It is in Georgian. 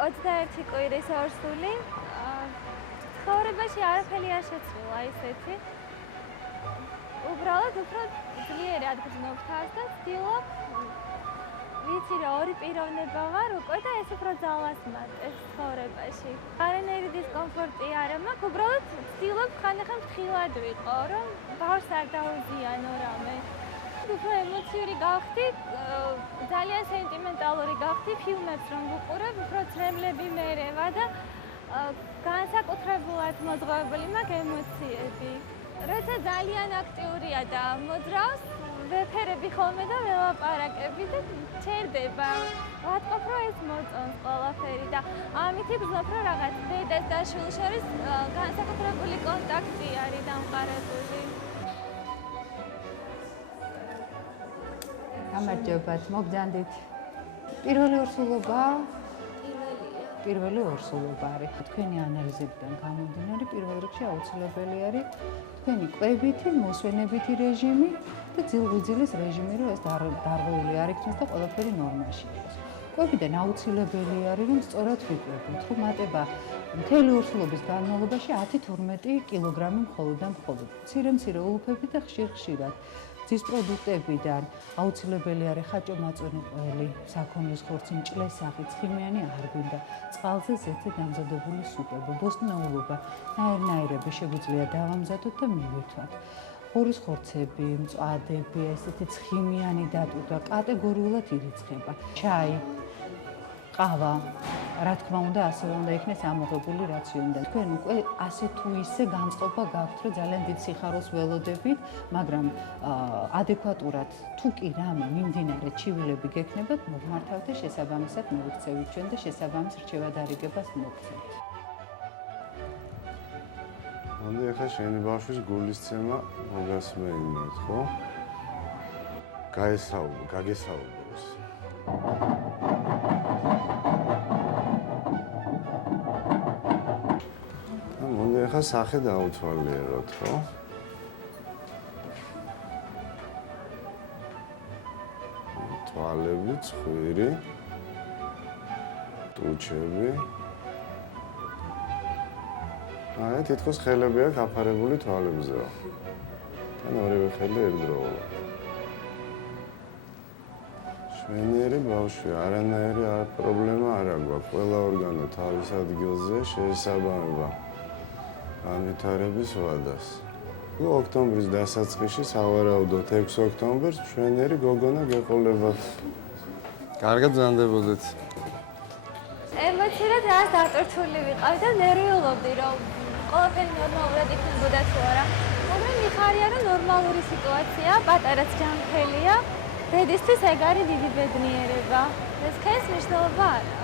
21 კვირის ორსული. ცხოვრებაში არაფერი არ შეცვლილა ისეთი. უბრალოდ უფრო ძლიერად გრძნობ თავს და ვცდილობ ვიცი რა ორი პიროვნება ვარ უკვე და ეს უფრო ძალას მატებს ცხოვრებაში. არანაირი დისკომფორტი არ მაქვს, უბრალოდ ვცდილობ ხანდახან ფრთხილად ვიყო, რომ ბავშვს არ დაუზიანო რამე. უფრო ემოციური გავხდი, ძალიან სენტიმენტალური გავხდი ფილმებს რომ ვუყურებ, უფრო ცრემლები მერევა და განსაკუთრებულად მოძღვეული მაქვს ემოციები. როცა ძალიან აქტიურია და მოძრავს, ვეფერები ხოლმე და ველაპარაკები და ჩერდება. ვატყობ, რომ ეს მოწონს ყველაფერი და ამით ვგზნობ, რომ რაღაც დედას და შვილს შორის განსაკუთრებული კონტაქტი არის დამყარებული. გამარჯობათ, მოგძანდით. პირველი ორსულობა? პირველი ორსულობა არის. თქვენი ანალიზებიდან გამომდინარე, პირველ რიგში აუცილებელი არის თქვენი კვებითი, მოსვენებითი რეჟიმი და ძილღუძილის რეჟიმი, რომ ეს დარღვეული არ იქნას და ყველაფერი ნორმაში იყოს. კვებიდან აუცილებელი არის, რომ სწორად ვიკვებოთ, რომ მატება მთელი ორსულობის განმავლობაში 10-12 კილოგრამი მხოლოდ და მხოლოდ. მცირე ულუფები და ხშირ-ხშირად. ძის პროდუქტებიდან აუცილებელი არის ხაჭო-მაწვანე ყველი, საქონლის ხორცი, მჭლეს სახით, ცხიმიანი არ გვინდა, წყალზე ზეთზე დამზადებული სუპები, ბოსტნეულობა, ნაირნაირები შეგვიძლია დავამზადოთ და მივირთვათ. ღორის ხორცები, მწვადები, ესეთი ცხიმიანი დატვირთვა კატეგორიულად ირიცხება. ჩაი, ყავა, რა თქმა უნდა, ასევე უნდა იქნეს ამოღებული რაციონიდან. თქვენ უკვე ასე თუ ისე განწყობა გაქვთ, რომ ძალიან დიდ სიხარულს ველოდებით, მაგრამ ადეკვატურად თუ კი რამე მიმდინარე ჩივილები გექნებათ, მოგმართავთ და შესაბამისად მოვიქცევით ჩვენ და შესაბამის რჩევადარიგებას მოგცემთ. მოდი ახლა შენი ბავშვის გულისცემა მოგასმენინოთ, ხო? გაგესაუბროს. მოდი ახლა სახე დაუთვალიეროთ, ხო? თვალები, ცხვირი, ტუჩები. აი, თითქოს ხელები აქვს აფარებული თვალებზეო. თან ორივე ხელი ერთდროულად. შვენიერი ბავშვი, არანაირი პრობლემა არ აქვს. ყველა ორგანო თავის ადგილზე შეესაბამება განვითარების ვადას. ოქტომბრის დასაწყისში, სავარაუდოდ 6 ოქტომბერს შვენიერი გოგონა გეყოლებათ. კარგად ზანდებოდეთ. ემოციურად რას დატვირთული ვიყავი და ნერვიულობდი, რომ ყველაფერი ნორმალურად იქნებოდა თუ არა. მაგრამ მიხარია, რომ ნორმალური სიტუაცია, პატარაც ჯანმრთელია. დედისთვის ეგ არის დიდი ბედნიერება. ეს ქეს მნიშვნელობა არა.